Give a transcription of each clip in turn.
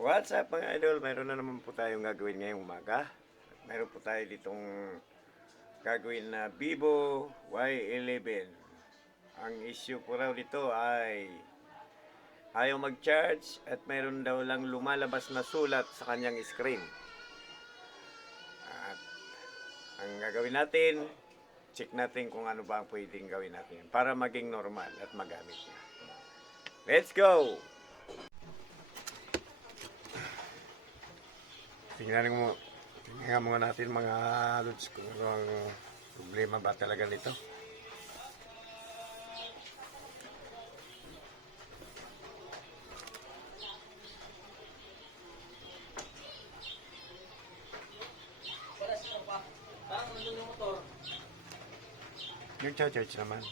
What's up mga idol? Mayroon na naman po tayong gagawin ngayong umaga. Mayroon po tayo ditong gagawin na Vivo Y11. Ang issue po raw dito ay ayaw mag-charge at mayroon daw lang lumalabas na sulat sa kanyang screen. At ang gagawin natin, check natin kung ano ba ang pwedeng gawin natin para maging normal at magamit niya. Let's go! Tingnan muna natin mga lods kung ang problema ba talaga nito. Yung charge naman.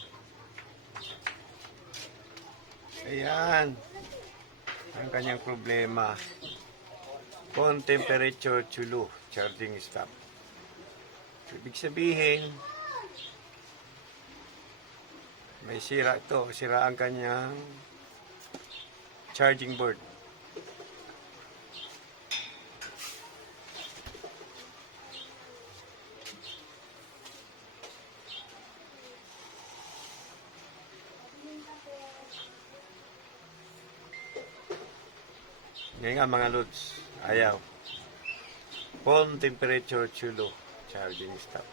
Ayan. Ang kanyang problema. Phone temperature too low. Charging stop. Ibig sabihin, may sira ito. Sira ang kanyang charging board. Ngayon nga mga lods, ayaw. Phone temperature too low. Charging stop.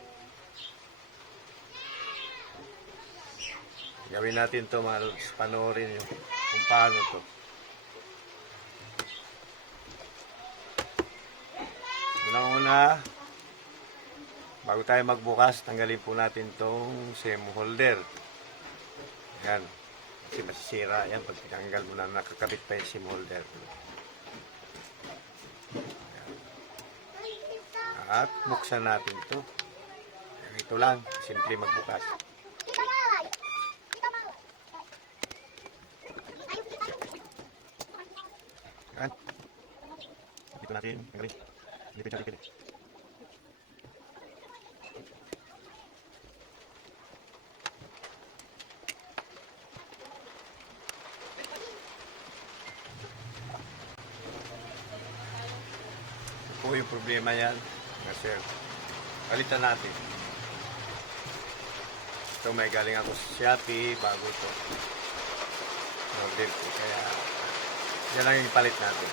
Gawin natin to mga lods. Panoorin nyo kung paano to. Una-una, bago tayo magbukas, tanggalin po natin tong SIM holder. Yan. Kasi masisira yan pag tinanggal mo na nakakabit pa yung SIM holder. At buksan natin ito. Ito lang, simple magbukas. Yan. Dito natin, tanggalin. Dito natin pili. Ito po yung problema yan. Kasi palitan natin. Ito may galing ako sa Shopee, bago ito. Order ko. Kaya yan lang yung palit natin.